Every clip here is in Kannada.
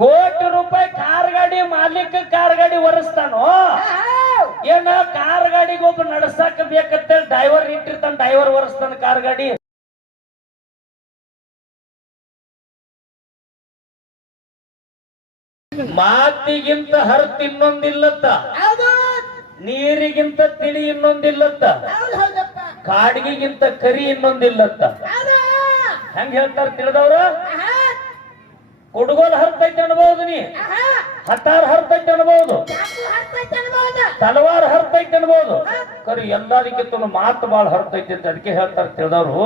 ಕೋಟಿ ರೂಪಾಯಿ ಕಾರ್ ಗಾಡಿ ಮಾಲೀಕ ಕಾರ್ ಗಾಡಿ ಒರೆಸ್ತಾನೋ? ಏನ ಕಾರ್ ಗಾಡಿಗೆ ಒಬ್ಬ ನಡ್ಸಾಕ ಬೇಕಂತ ಡ್ರೈವರ್ ಇಟ್ಟಿರ್ತಾನ ಡ್ರೈವರ್ ಒರೆಸ್ತಾನ ಕಾರ್ ಗಾಡಿ? ಮಾತಿಗಿಂತ ಹರ್ತ್ ಇನ್ನೊಂದಿಲ್ಲತ್ತ. ನೀರಿಗಿಂತ ತಿಳಿ ಇನ್ನೊಂದಿಲ್ಲತ್ತ. ಕಾಡ್ಗಿಗಿಂತ ಕರಿ ಇನ್ನೊಂದಿಲ್ಲತ್ತ. ಹೆಂಗ್ ಹೇಳ್ತಾರ ತಿಳಿದವ್ರ? ಕುಡುಗೋಲ್ ಹರ್ತೈತೆ ಅನ್ಬಹುದು ನೀ. ಆಹಾ, ಹರ್ತೈತೆ ಅನ್ಬಹುದು ತಲವಾರ್ ಹರ್ತೈತೆ ಅನ್ಬಹುದು ಕರಿ ಎಲ್ಲದಕ್ಕಿಂತ ಮಾತು ಬಾಳ ಹರ್ತೈತೆ ಅಂತ ಅದಕ್ಕೆ ಹೇಳ್ತಾರೆ ತಿಳಿದವರು.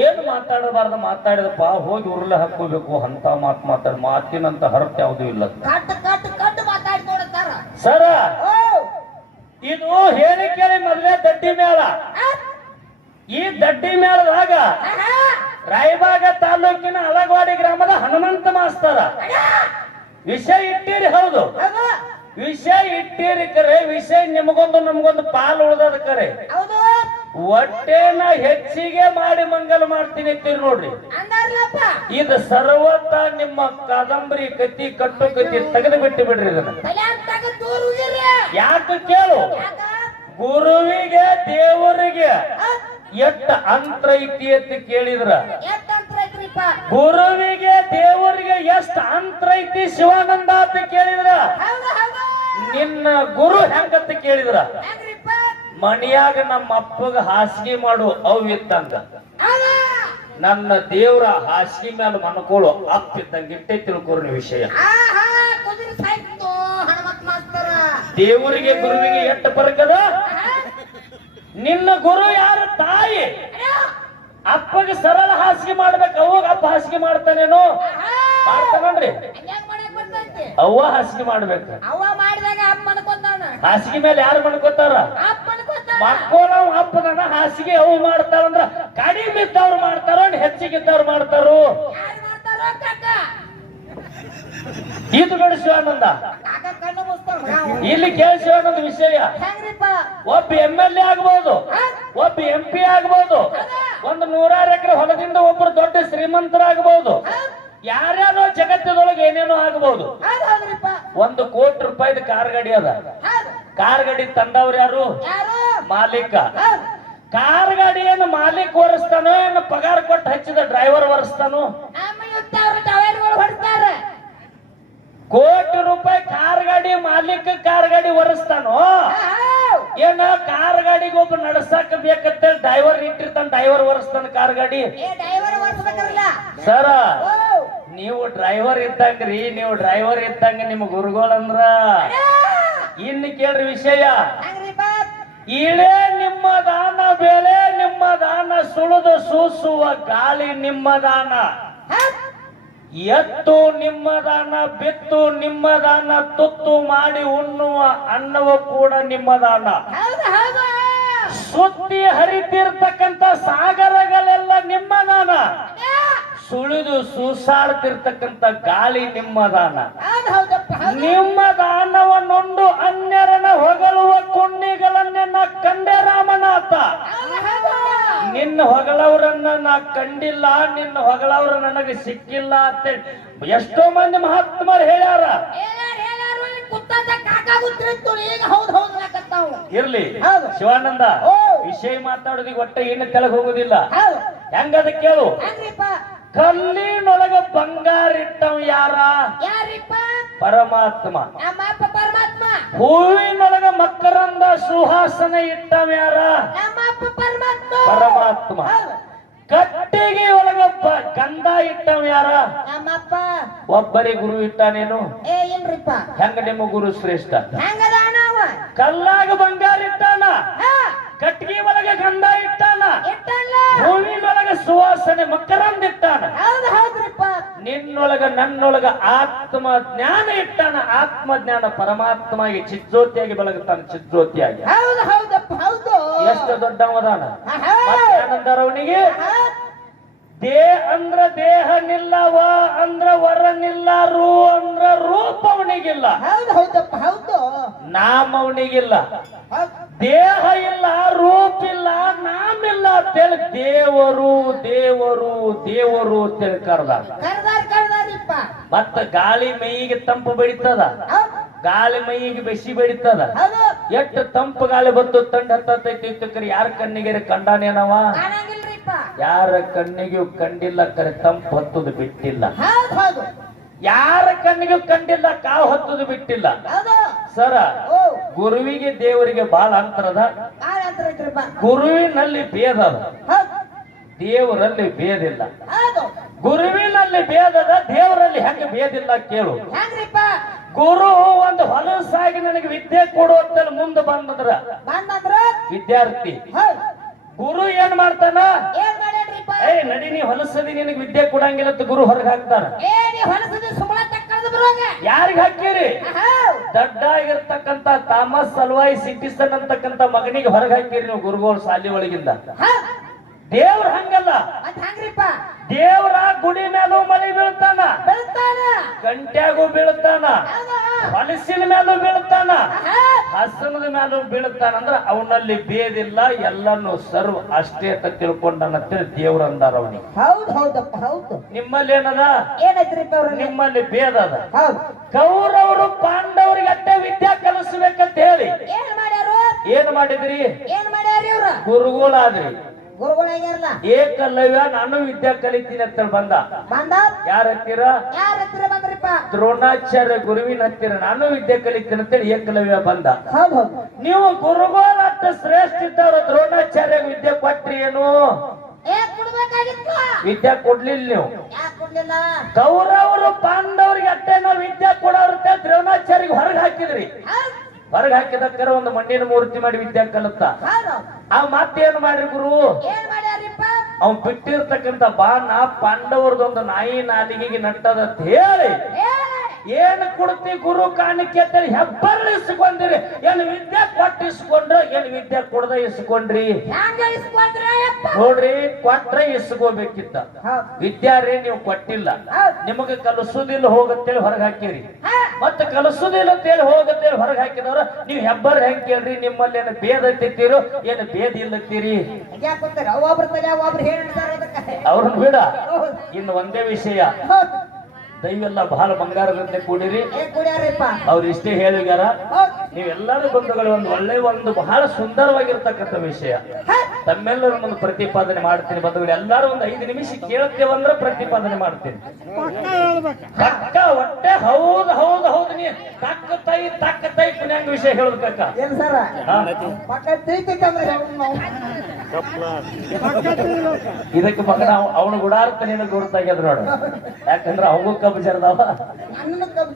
ಏನ್ ಮಾತಾಡಬಾರ್ದು ಮಾತಾಡಿದಪ್ಪ ಹೋಗಿ ಉರುಳೆ ಹಾಕೋಬೇಕು ಅಂತ ಮಾತು ಮಾತಾಡ. ಮಾತಿನಂತ ಹರ್ತ ಯಾವ್ದು ಇಲ್ಲ ಸರ. ಇದು ಹೇಳಿ ಕೇಳಿ ಮೊದಲೇ ದಡ್ಡಿ ಮೇಳ. ಈ ದಡ್ಡಿ ಮೇಳದಾಗ ರಾಯಬಾಗ ತಾಲೂಕಿನ ಅಲಗವಾಡಿ ಗ್ರಾಮದ ಹನುಮಂತ ಮಾಸ್ತರ. ವಿಷಯ ಇಟ್ಟಿರಿ ಹೌದು. ವಿಷಯ ಇಟ್ಟಿರಿ ಕರೆ ವಿಷಯ ನಿಮಗೊಂದು ನಮಗೊಂದು ಪಾಲು ಉಳ್ದದ ಕರೆ. ಹೊಟ್ಟೆನ ಹೆಚ್ಚಿಗೆ ಮಾಡಿ ಮಂಗಲ ಮಾಡ್ತೀನಿ ಅಂತೀರಿ ನೋಡ್ರಿ. ಇದು ಸರ್ವತ್ತ ನಿಮ್ಮ ಕಾದಂಬರಿ ಕತಿ ಕಟ್ಟು ಕತಿ ತೆಗೆದು ಬಿಟ್ಟು ಬಿಡ್ರಿ ಇದನ್ನ. ಯಾಕೆ ಕೇಳು? ಗುರುವಿಗೆ ದೇವರಿಗೆ ಎಷ್ಟ ಅಂತ್ರ ಐತಿ ಅಂತ ಕೇಳಿದ್ರ? ಎಷ್ಟ್ ಗುರುವಿಗೆ ದೇವರಿಗೆ ಎಷ್ಟ ಅಂತ್ರ ಐತಿ ಶಿವಾನಂದ ಅಂತ ಕೇಳಿದ್ರ? ನಿನ್ನ ಗುರು ಹೆಂಗಂತ ಕೇಳಿದ್ರ? ಮನೆಯಾಗ ನಮ್ಮ ಅಪ್ಪಗ ಹಾಸಿಗೆ ಮಾಡು ಅವ್ ಇದ್ದಂಗ. ಹೌದು. ನನ್ನ ದೇವರ ಹಾಸಿಗೆ ಮೇಲೆ ಮನ್ಕೊಳ್ಳು ಅಪ್ಪ ಇದ್ದಂಗೆ ಇಟ್ಟೆ ತಿಳ್ಕೊರಿ ವಿಷಯ. ದೇವರಿಗೆ ಗುರುವಿಗೆ ಎಟ್ಟ ಬರ್ಕದ ಆಹಾ, ನಿನ್ನ ಗುರು ಯಾರು? ತಾಯಿ. ಅಪ್ಪಗೆ ಸರಳ ಹಾಸಿಗೆ ಮಾಡ್ಬೇಕು. ಅವಾಗ ಅಪ್ಪ ಹಾಸಿಗೆ ಮಾಡ್ತಾನೇನು? ತಗೊಂಡ್ರಿ ಮಾಡ್ತಾನನ್ರಿ. ಅವ್ವ ಹಾಸಿಗೆ ಮಾಡ್ಬೇಕು. ಅವ್ವ ಮಾಡಿದಾಗ ಅಪ್ಪ ಅನ್ಕೊಂತಾನ ಹಾಸಿಗೆ ಮೇಲೆ ಯಾರು ಮಣ್ಕೋತಾರ ಅಪ್ಪ ಅಪ್ಪನ ಮಕ್ಕಳು ಅಪ್ಪದನ ಹಾಸಿಗೆ ಅವು ಮಾಡ್ತಾರಂದ್ರ ಕಡಿಮೆ ಇದ್ದವ್ರು ಮಾಡ್ತಾರೋ ಹೆಚ್ಚಿಗೆ ಇದ್ದವ್ರು ಮಾಡ್ತಾರು? ಇದು ನೋಡಿ ಶಿವಾನಂದ. ಇಲ್ಲಿ ಕೇಳಿ ಶಿವಾನಂದ ವಿಷಯ. ಒಬ್ಬ ಎಂ ಎಲ್ ಎ ಆಗ್ಬಹುದು ಒಬ್ಬ ಎಂ ಪಿ ಆಗ್ಬಹುದು ಒಂದು ನೂರಾರು ಎಕರೆ ಹೊಲದಿಂದ ಒಬ್ಬರು ದೊಡ್ಡ ಶ್ರೀಮಂತರಾಗಬಹುದು ಹೌದ್. ಯಾರ್ಯಾರೋ ಜಗತ್ತದೊಳಗೆ ಏನೇನೋ ಆಗಬಹುದು ಒಂದು ಕೋಟಿ ರೂಪಾಯಿದ ಕಾರ್ ಗಡಿ ಅದ. ಕಾರ್ ಗಡಿ ತಂದವ್ರು ಯಾರು? ಮಾಲೀಕ. ಕಾರ್ ಕಾರ್ ಗಾಡಿಯನ್ನು ಮಾಲೀಕ್ ಓರಿಸ್ತಾನೋ ಏನು ಪಗಾರ ಕೊಟ್ಟು ಹಚ್ಚಿದ ಡ್ರೈವರ್ ಒರೆಸ್ತಾನೋ ಕೋಟಿ ಗಾಡಿ ಮಾಲೀಕ ಕಾರ್ ಗಾಡಿ ಒರೆಸ್ತಾನೋ. ಏನ ಕಾರ್ ಗಾಡಿಗೆ ಒಬ್ಬ ನಡ್ಸಾಕ ಬೇಕಂತ ಡ್ರೈವರ್ ಇಟ್ಟಿರ್ತಾನ ಡ್ರೈವರ್ ಒರೆಸ್ತಾನ ಕಾರ್ ಗಾಡಿ. ಸರ ನೀವು ಡ್ರೈವರ್ ಇದ್ದಂಗ್ರಿ ನೀವು ಡ್ರೈವರ್ ಇದ್ದಂಗ ನಿಮ್ ಗುರುಗಳಂದ್ರ. ಇನ್ನು ಕೇಳ್ರಿ ವಿಷಯ. ಇಳೇ ನಿಮ್ಮ ದಾನ ಬೆಳೆ ನಿಮ್ಮ ದಾನ ಸುಳಿದು ಸೂಸುವ ಗಾಳಿ ನಿಮ್ಮ ದಾನ. ಎತ್ತು ನಿಮ್ಮದಾನ ಬಿತ್ತು ನಿಮ್ಮದಾನ ತುತ್ತು ಮಾಡಿ ಉಣ್ಣುವ ಅನ್ನವ ಕೂಡ ನಿಮ್ಮದಾನ ಸುತ್ತಿ ಹರಿತಿರ್ತಕ್ಕಂಥ ಸಾಗರಗಳೆಲ್ಲ ನಿಮ್ಮದಾನ ಸುಳಿದು ಸೂಸಾಡ್ತಿರ್ತಕ್ಕಂಥ ಗಾಳಿ ನಿಮ್ಮದಾನ ನಿಮ್ಮ ದಾನವನ್ನೊಂದು ಅನ್ಯರನ ಹೊಗಳುವ ಕುಣ್ಣಿಗಳನ್ನೇ ನಾ ಕಂಡೆ ರಾಮನಾಥ. ನಿನ್ನ ಹೊಗಳವರನ್ನ ನಾ ಕಂಡಿಲ್ಲ ನಿನ್ನ ಹೊಗಳವ್ರ ನನಗೆ ಸಿಕ್ಕಿಲ್ಲ ಅಂತೇಳಿ ಎಷ್ಟೋ ಮಂದಿ ಮಹಾತ್ಮರು ಹೇಳ್ಯಾರ. ಇರ್ಲಿ. ಶಿವಾನಂದ. ವಿಷಯ ಮಾತಾಡೋದಿಗೆ ಒಟ್ಟ ಏನು ಕೆಳಗೆ ಹೋಗುದಿಲ್ಲ. ಹೆಂಗದ ಕೇಳು? ಕಲ್ಲಿನೊಳಗ ಬಂಗಾರ ಇಟ್ಟವ ಯಾರ? ಯಾರಿಪ್ಪ? ಪರಮಾತ್ಮ. ಪರಮಾತ್ಮ. ಹೂವಿನೊಳಗ ಮಕರಂದ ಸುಹಾಸನ ಇಟ್ಟವ ಯಾರ? ಪರಮಾತ್ಮ. ಪರಮಾತ್ಮ. ಕಟ್ಟಿಗೆ ಒಳಗೊಬ್ಬ ಗಂಧ ಇಟ್ಟವ ಯಾರ? ನಮ್ಮಪ್ಪ. ಒಬ್ಬರಿ ಗುರು ಇಟ್ಟಾನೇನು? ಏ ಇಲ್ರಿಪ್ಪ. ಹೆಂಗ ನಿಮ್ಮ ಗುರು ಶ್ರೇಷ್ಠ? ಕಲ್ಲಾಗ ಬಂಗಾರ ಇಟ್ಟಾನ? ಕಟ್ಟಿಗೆ ಒಳಗ ಗಂಧ ಇಟ್ಟಾನ? ಇಟ್ಟಲ್ಲ. ಹೂವಿನೊಳಗ ಸುವಾಸನೆ ಮಕರಂದ ಇಟ್ಟಾನ? ಹೌದು ಹೌದ್ರಿಪ್ಪ. ನಿನ್ನೊಳಗ ನನ್ನೊಳಗ ಆತ್ಮ ಜ್ಞಾನ ಇಟ್ಟಾನ? ಆತ್ಮ ಜ್ಞಾನ ಪರಮಾತ್ಮಗೆ ಚಿತ್ರೋತಿಯಾಗಿ ಬೆಳಗುತ್ತಾನೆ ಚಿತ್ರೋತಿಯಾಗಿ ಹೌದು ಹೌದು. ಎಷ್ಟು ದೊಡ್ಡ ಅವಧಾನ ಅವನಿಗೆ. ದೇ ಅಂದ್ರ ದೇಹ ನಿಲ್ಲವ ಅಂದ್ರ ವರ ನಿಲ್ಲ ರೂ ಅಂದ್ರ ರೂಪ ಅವನಿಗಿಲ್ಲ. ಹೌದು ನಾಮ ಅವನಿಗಿಲ್ಲ. ದೇಹ ಇಲ್ಲ ರೂಪ ಇಲ್ಲ ನಾಮಿಲ್ಲ ಅಂತೇಳಿ ದೇವರು ದೇವರು ದೇವರು ಅಂತೇಳಿ ಕರ್ದ ಕರ್ದಾರ. ಕರ್ದಾರಿಪ್ಪ. ಹ್ಯಾಂಗ್ರಿಪ್ಪ ಮತ್ತ ಗಾಳಿ ಮೈಗೆ ತಂಪು ಬೆಳಿತದ? ಗಾಳಿ ಮೈಗೆ ಬೆಸಿ ಬೆಳಿತದ ಹೌದು. ಎಷ್ಟು ತಂಪು ಗಾಳಿ ಬಂತು ತಂಡ ಹತ್ತೈತಿ ಕರೆ. ಯಾರ ಕಣ್ಣಿಗೆ ಕಂಡಾನೇನವ ಯಾರ ಕಣ್ಣಿಗೂ ಕಂಡಿಲ್ಲ ಕರೆ. ತಂಪು ಹತ್ತದು ಬಿಟ್ಟಿಲ್ಲ. ಯಾರ ಕಣ್ಣಿಗೂ ಕಂಡಿಲ್ಲ ಕಾವು ಹತ್ತದು ಬಿಟ್ಟಿಲ್ಲ. ಸರ ಗುರುವಿಗೆ ದೇವರಿಗೆ ಬಹಳ ಅಂತರದ ಬಾಳ ಅಂತರ ಐತ್ರಿಪ್ಪ ಗುರುವಿನಲ್ಲಿ ಭೇದ ದೇವರಲ್ಲಿ ಭೇದಿಲ್ಲ ಹೌದು. ಗುರುವಿನಲ್ಲಿ ಭೇದದ ದೇವರಲ್ಲಿ ಹೆಂಗ ಭೇದಿಲ್ಲ ಕೇಳು. ಹ್ಯಾಂಗ್ರಿಪ್ಪ ಗುರು ಒಂದು ಹೊಲಸಾಗಿ ನನಗೆ ವಿದ್ಯೆ ಕೊಡುವಂತಲ್ಲಿ ಮುಂದೆ ಬಂದದ್ರ ಬಂದಂದ್ರ ವಿದ್ಯಾರ್ಥಿ. ಗುರು ಏನ್ ಮಾಡ್ತಾನ? ಏ ನಡಿ ನೀ ಹೊಲಸದಿ ನಿನಗೆ ವಿದ್ಯೆ ಕೊಡಂಗಿಲ್ಲ ಅಂತ ಗುರು ಹೊರಗೆ ಹಾಕ್ತಾರ. ಯಾರಿಗ್ ಹಾಕಿರಿ ದಡ್ಡ ಆಗಿರ್ತಕ್ಕಂತ ತಾಮಸ್ ಸಲ್ವಾಯಿ ಸಿಟಿಸನ್ ಅಂತಕ್ಕಂತ ಮಗನಿಗೆ ಹೊರಗೆ ಹಾಕಿರಿ ನೀವು ಗುರುಗಳು ಸಾಲಿ ಒಳಗಿಂದ. ದೇವ್ರ ಹಂಗಲ್ಲ. ದೇವ್ರ ಗುಡಿ ಮೇಲೂ ಮಳೆ ಬೀಳ್ತಾನ. ಬೆಳ್ತಾನ. ಗಂಟ್ಯಾಗೂ ಬೀಳ್ತಾನ. ಹೊಲಸಿನ ಮೇಲೂ ಬೀಳ್ತಾನ. ಹಸನದ ಮೇಲೂ ಬೀಳ್ತಾನ ಅಂದ್ರ ಅವನಲ್ಲಿ ಬೇದಿಲ್ಲ ಎಲ್ಲಾನು ಸರ್ವ್ ಅಷ್ಟೇ ಅಂತ ತಿಳ್ಕೊಂಡನಂತೇಳಿ ದೇವ್ರ ಅಂದಾರ ಅವನಿಗೆ. ಹೌದು ಹೌದಪ್ಪ ಹೌದು. ನಿಮ್ಮಲ್ಲಿ ಏನದ? ಏನೈತ್ರಿಪ್ಪ ಅವ್ರ ನಿಮ್ಮಲ್ಲಿ ಬೇದ ಅದ. ಹೌದು. ಕೌರವರು ಪಾಂಡವರಿಗೆ ಅಟ್ಟೆ ವಿದ್ಯಾ ಕಲಿಸ್ಬೇಕಂತ ಹೇಳಿ. ಏನ್ ಮಾಡ್ಯಾರು? ಏನ್ ಮಾಡಿದ್ರಿ? ಏನ್ ಮಾಡ್ಯಾರ ಇವ್ರ? ಗುರುಗಳಾದ್ರಿ. ಗುರುಗಳಾಗ್ಯಾರಲ್ಲ? ಏಕಲವ್ಯ ನಾನು ವಿದ್ಯಾ ಕಲಿತೀನಿ ಅಂತ ಬಂದ. ಬಂದ? ಯಾರ ಹತ್ತಿರ ಯಾರ ಹತ್ತಿರ ಬಂದ್ರಿಪ್ಪ? ದ್ರೋಣಾಚಾರ್ಯ ಗುರುವಿನ ಹತ್ತಿರ ನಾನು ವಿದ್ಯೆ ಕಲಿತೀನಿ ಅಂತೇಳಿ ಏಕಲವ್ಯ ಬಂದ. ನೀವು ಗುರುಗಳ ಅಷ್ಟ ಶ್ರೇಷ್ಠ ಇದ್ದವ್ರ ದ್ರೋಣಾಚಾರ್ಯ ವಿದ್ಯೆ ಕೊಟ್ರಿ ಏನು? ವಿದ್ಯಾ ಕೊಡ್ಲಿಲ್ಲ ನೀವು. ಕೌರವರು ಪಾಂಡವರಿಗೆ ಅಟ್ಟೆ ನಾವು ವಿದ್ಯೆ ಕೊಡೋರ್ತೆ ದ್ರೋಣಾಚಾರ್ಯ ಹೊರಗೆ ಹಾಕಿದ್ರಿ. ಹೊರಗೆ ಹಾಕಿದಕ್ಕರ ಒಂದು ಮಣ್ಣಿನ ಮೂರ್ತಿ ಮಾಡಿ ವಿದ್ಯೆ ಕಲತ್ತ. ಅವ್ ಆ ಮತ್ತೇನ್ ಮಾಡ್ರಿ ಗುರು? ಅವ್ ಬಿಟ್ಟಿರ್ತಕ್ಕಂಥ ಅವ್ನ್ ಬಿಟ್ಟಿರ್ತಕ್ಕಂತ ಬಾಣ ಪಾಂಡವರದೊಂದು ನಾಯಿ ನಾಲಿಗೆಗೆ ನಟ್ಟದ ಅಂತ ಹೇಳಿ. ಏನ್ ಕೊಡ್ತಿ ಗುರು ಕಾಣಿಕೆ ಅಂತ ಹೆಬ್ಬರ್ಲಿ ಇಸ್ಕೊಂಡಿರಿ ಏನ್ ವಿದ್ಯೆ ಕೊಟ್ಟು ಇಸ್ಕೊಂಡ್ರ ಏನ್ ವಿದ್ಯೆ ಕೊಡದ ಇಸ್ಕೊಂಡ್ರಿ? ನೋಡ್ರಿ ಕೊಟ್ರೆ ಇಸ್ಕೋಬೇಕಿತ್ತ. ಹೌದು. ವಿದ್ಯಾರ್ಥಿ ನೀವು ಕೊಟ್ಟಿಲ್ಲ. ನಿಮಗೆ ಕಲಸುದಿಲ್ಲ ಹೋಗತ್ತೇಳಿ ಹೊರಗೆ ಹಾಕಿರಿ ಮತ್ತೆ ಕಲಿಸುದಿಲ್ಲ ಅಂತೇಳಿ ಹೋಗತ್ತೇಳಿ ಹೊರಗೆ ಹಾಕಿದವ್ರ ನೀವು ಹೆಬ್ಬರ್ ಹೆಂಗ್ ಕೇಳ್ರಿ? ನಿಮ್ಮಲ್ಲಿ ಏನು ಭೇದ ಎತ್ತಿತ್ತೀರೋ ಏನು ಭೇದ ಇಲ್ಲತ್ತೀರಿ ಯಾಕಂದ್ರೆ ಗೊತ್ತಾರ ಒಬ್ರು ತಲೆ ಒಬ್ರು ಹೇಳ್ತಾರೆ ಅದಕ್ಕೆ? ಅವ್ರನ್ನ ಬಿಡ. ಇನ್ನು ಒಂದೇ ವಿಷಯ. ದೈವೆಲ್ಲ ಬಹಳ ಬಂಗಾರದಂತೆ ಕೂಡಿರಿ. ಅವ್ರು ಇಷ್ಟೇ ಹೇಳಿದಾರ. ನೀವೆಲ್ಲರೂ ಬಂಧುಗಳು ಒಂದು ಒಳ್ಳೆ ಒಂದು ಬಹಳ ಸುಂದರವಾಗಿರ್ತಕ್ಕಂಥ ವಿಷಯ. ತಮ್ಮೆಲ್ಲರೂ ಒಂದು ಪ್ರತಿಪಾದನೆ ಮಾಡ್ತೀನಿ ಬಂಧುಗಳು. ಎಲ್ಲರೂ ಒಂದು ಐದು ನಿಮಿಷ ಕೇಳುತ್ತೇವಂದ್ರೆ ಪ್ರತಿಪಾದನೆ ಮಾಡ್ತೀನಿ. ಪಕ್ಕ ಹೊಟ್ಟೆ ಹೌದು ಹೌದು ಹೌದು ತಕ್ಕ ತೈ ತಕ್ಕ ತೈ ಪುಣ್ಯಾಂಗ ವಿಷಯ ಹೇಳ್ಬೇಕ ಏನ್ ಸರ? ಪಕ್ಕ ನಾವು ಇದಕ್ಕೆ ಮಗನ ಅವನು ಗುಡಾರ್ತ ಗುರುತಾಗ್ಯದ ನೋಡು. ಯಾಕಂದ್ರೆ ಅವಂಗೂ ಕಬ್ಬು ಜರ್ದಾವ. ನನ್ನ ಕಬ್ಬು